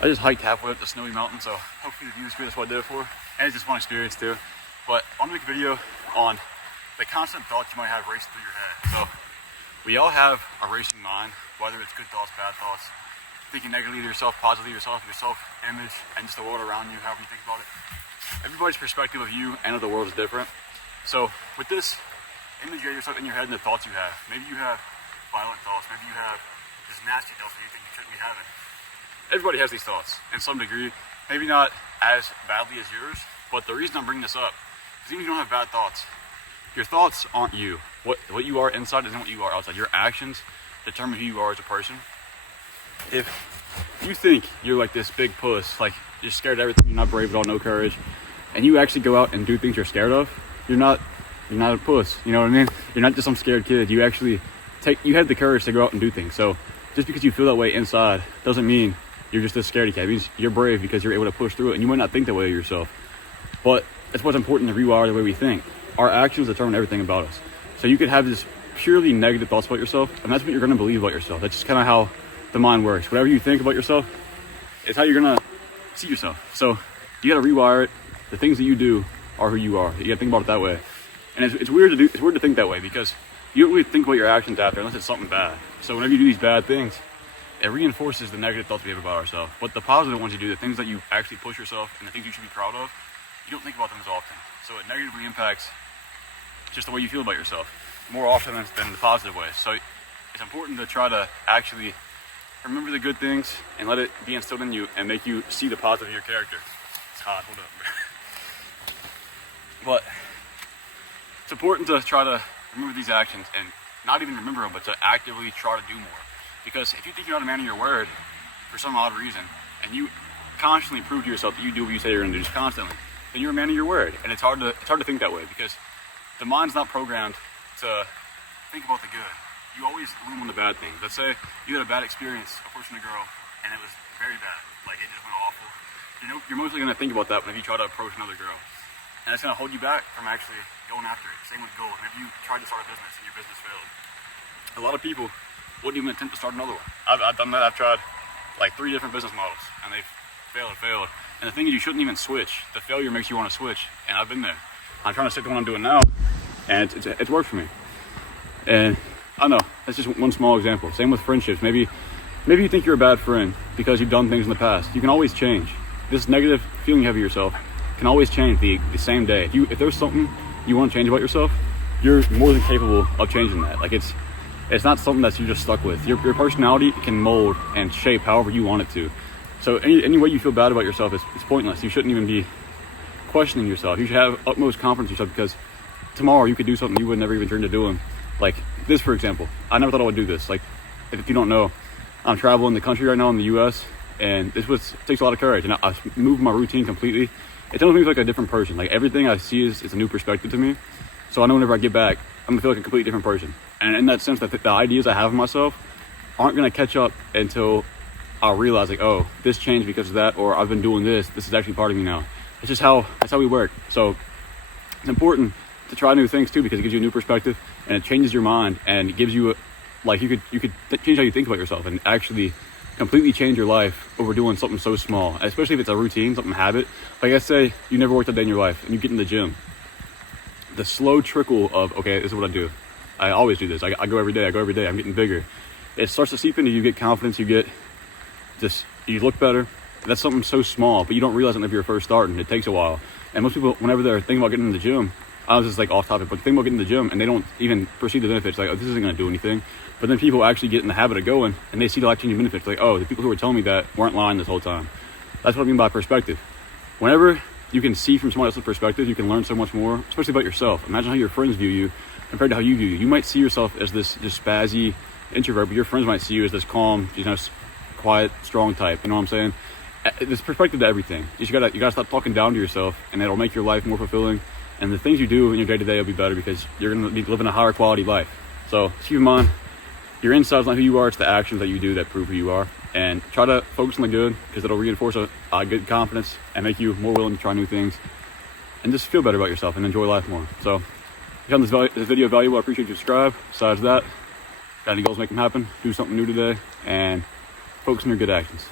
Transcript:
I just hiked halfway up the snowy mountain, so hopefully the view is good. That's what I did it for. And it's just fun experience too. But I want to make a video on the constant thoughts you might have racing through your head. So we all have a racing mind, whether it's good thoughts, bad thoughts, thinking negatively to yourself, positively to yourself, your self-image, and just the world around you, however you think about it. Everybody's perspective of you and of the world is different. So with this image of yourself in your head and the thoughts you have, maybe you have violent thoughts, maybe you have just nasty thoughts that you think you shouldn't be having. Everybody has these thoughts in some degree, maybe not as badly as yours, but the reason I'm bringing this up is even if you don't have bad thoughts, your thoughts aren't you. What you are inside isn't what you are outside. Your actions determine who you are as a person. If you think you're like this big puss, like you're scared of everything, you're not brave at all, no courage, and you actually go out and do things you're scared of, you're not a puss, you know what I mean? You're not just some scared kid. You actually you have the courage to go out and do things. So just because you feel that way inside doesn't mean you're just a scaredy cat. It means you're brave because you're able to push through it, and you might not think that way of yourself. But that's what's important to rewire the way we think. Our actions determine everything about us. So you could have this purely negative thoughts about yourself, and that's what you're going to believe about yourself. That's just kind of how the mind works. Whatever you think about yourself is how you're going to see yourself. So you got to rewire it. The things that you do are who you are. You got to think about it that way. And it's weird to think that way because you don't really think about your actions after unless it's something bad. So whenever you do these bad things, it reinforces the negative thoughts we have about ourselves. But the positive ones you do, the things that you actually push yourself and the things you should be proud of, you don't think about them as often. So it negatively impacts just the way you feel about yourself more often than the positive ways. So it's important to try to actually remember the good things and let it be instilled in you and make you see the positive of your character. It's hot, hold up. But it's important to try to remember these actions and not even remember them, but to actively try to do more. Because if you think you're not a man of your word for some odd reason, and you constantly prove to yourself that you do what you say you're going to do just constantly, then you're a man of your word. And it's hard to think that way because the mind's not programmed to think about the good. You always lean on the bad things. Let's say you had a bad experience approaching a girl, and it was very bad. Like, it just went awful. You're mostly going to think about that whenever you try to approach another girl. And it's going to hold you back from actually going after it. Same with goals. Maybe you tried to start a business and your business failed. A lot of people wouldn't even attempt to start another one. I've done that. I've tried like 3 different business models, and they've failed. And the thing is, you shouldn't even switch. The failure makes you want to switch, and I've been there. I'm trying to stick to what I'm doing now, and it's worked for me. And I don't know, that's just one small example. Same with friendships. Maybe you think you're a bad friend because you've done things in the past. You can always change. This negative feeling you have of yourself can always change the same day. If there's something you want to change about yourself, you're more than capable of changing that. Like it's not something that you're just stuck with. Your personality can mold and shape however you want it to. So any way you feel bad about yourself is pointless. You shouldn't even be questioning yourself. You should have utmost confidence in yourself because tomorrow you could do something you would never even dream of doing. Like this, for example. I never thought I would do this. Like, if you don't know, I'm traveling the country right now in the U.S., and takes a lot of courage. And I moved my routine completely. It tells me like a different person. Like, everything I see is a new perspective to me. So I know whenever I get back, I'm gonna feel like a completely different person. And in that sense, that the ideas I have of myself aren't gonna catch up until I realize, like, oh, this changed because of that, or I've been doing this. This is actually part of me now. It's just that's how we work. So it's important to try new things too, because it gives you a new perspective and it changes your mind, and it gives you you could change how you think about yourself and actually completely change your life over doing something so small, especially if it's a routine, something habit. Like, let's say you never worked a day in your life and you get in the gym. The slow trickle of, okay, this is what I do. I always do this. I go every day. I'm getting bigger. It starts to seep into you. You get confidence. You look better. That's something so small, but you don't realize it if you're first starting. It takes a while. And most people, whenever they're thinking about getting in the gym, I was just like off topic, but think about getting in the gym and they don't even perceive the benefits. Like, oh, this isn't going to do anything. But then people actually get in the habit of going and they see the life-changing benefits. Like, oh, the people who were telling me that weren't lying this whole time. That's what I mean by perspective. Whenever you can see from someone else's perspective, you can learn so much more, especially about yourself. Imagine how your friends view you compared to how you view you. You might see yourself as this just spazzy introvert, but your friends might see you as this calm, quiet, strong type. You know what I'm saying? There's perspective to everything. You gotta stop talking down to yourself, and it'll make your life more fulfilling. And the things you do in your day-to-day will be better because you're gonna be living a higher quality life. So keep in mind, your inside's not who you are, it's the actions that you do that prove who you are. And try to focus on the good, because it'll reinforce a good confidence and make you more willing to try new things and just feel better about yourself and enjoy life more. So if you found this video valuable, I appreciate you subscribe. Besides that, got any goals, make them happen. Do something new today and focus on your good actions.